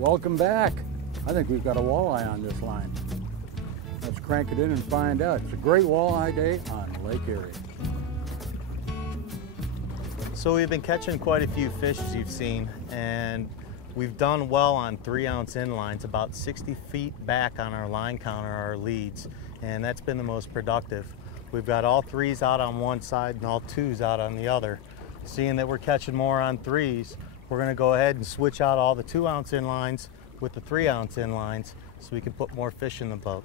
welcome back. I think we've got a walleye on this line. Let's crank it in and find out. It's a great walleye day on Lake Erie. So we've been catching quite a few fish, as you've seen, and we've done well on 3-ounce inlines, about 60 feet back on our line counter, our leads, and that's been the most productive. We've got all 3s out on one side and all 2s out on the other. Seeing that we're catching more on 3s, we're going to go ahead and switch out all the 2-ounce inlines with the 3-ounce inlines so we can put more fish in the boat.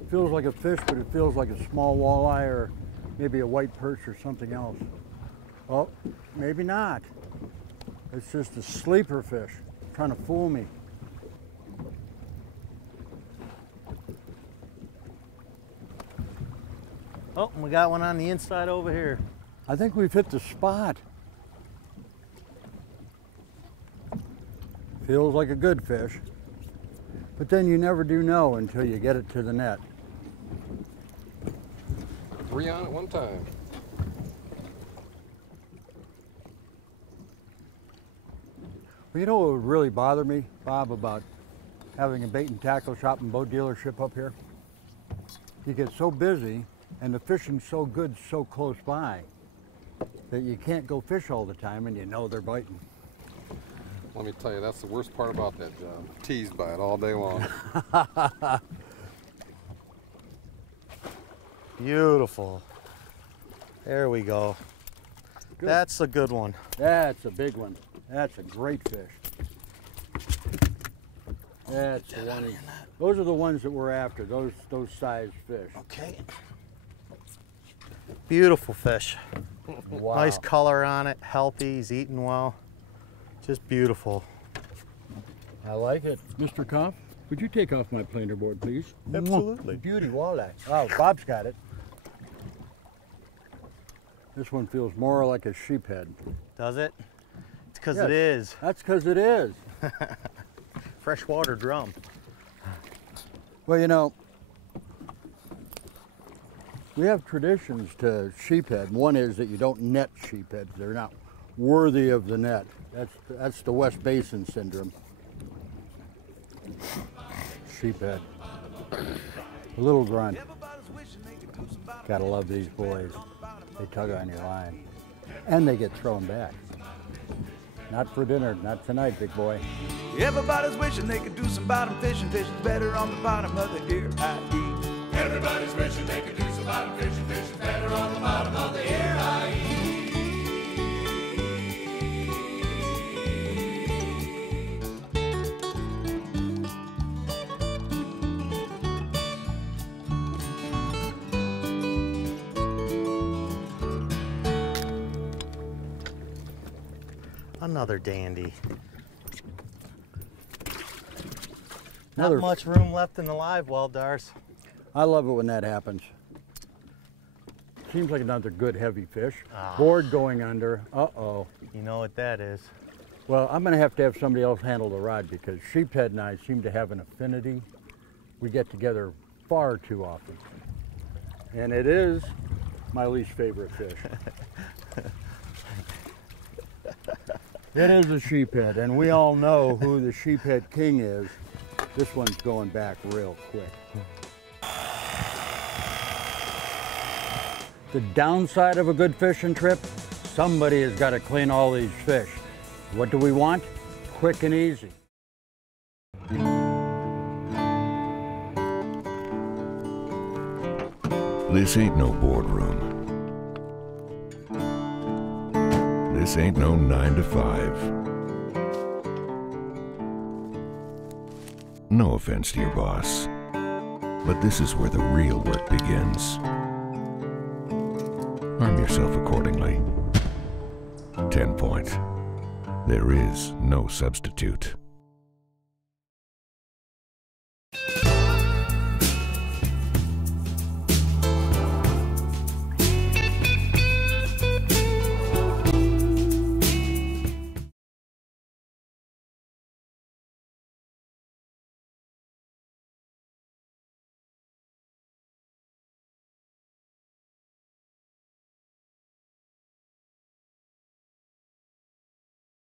It feels like a fish, but it feels like a small walleye or maybe a white perch or something else. Oh, maybe not. It's just a sleeper fish trying to fool me. Oh, we got one on the inside over here. I think we've hit the spot. Feels like a good fish, but then you never do know until you get it to the net. 3 on at one time. Well, you know what would really bother me, Bob, about having a bait and tackle shop and boat dealership up here? You get so busy and the fishing's so good so close by that you can't go fish all the time and you know they're biting. Let me tell you, that's the worst part about that job. Teased by it all day long. Beautiful. There we go. Good. That's a good one. That's a big one. That's a great fish. That's the one. Those are the ones that we're after, those size fish. Okay. Beautiful fish. Wow. Nice color on it, healthy, he's eating well. Just beautiful. I like it. Mr. Kopf, would you take off my planer board, please? Absolutely. Beauty walleye. Oh, Bob's got it. This one feels more like a sheephead. Does it? It's because Yes, it is. That's because it is. Freshwater drum. Well, you know, we have traditions to sheephead. One is that you don't net sheepheads. They're not worthy of the net. That's the West Basin syndrome. Sheephead. A little grunt. Gotta love these boys. They tug on your line. And they get thrown back. Not for dinner, not tonight, big boy. Everybody's wishing they could do some bottom fishing. Fishing's better on the bottom of the ear. Everybody's wishing they could do some bottom fishing. Fishing's better on the bottom of the ear. Another dandy. Another. Not much room left in the live well, D'Arcy. I love it when that happens. Seems like another good heavy fish. Ah. Board going under. Uh-oh. You know what that is. Well, I'm going to have somebody else handle the rod because Sheephead and I seem to have an affinity. We get together far too often. And it is my least favorite fish. It is a sheephead, and we all know who the sheephead king is. This one's going back real quick. The downside of a good fishing trip, somebody has got to clean all these fish. What do we want? Quick and easy. This ain't no boardroom. This ain't no 9 to 5. No offense to your boss, but this is where the real work begins. Arm yourself accordingly. 10 point. There is no substitute.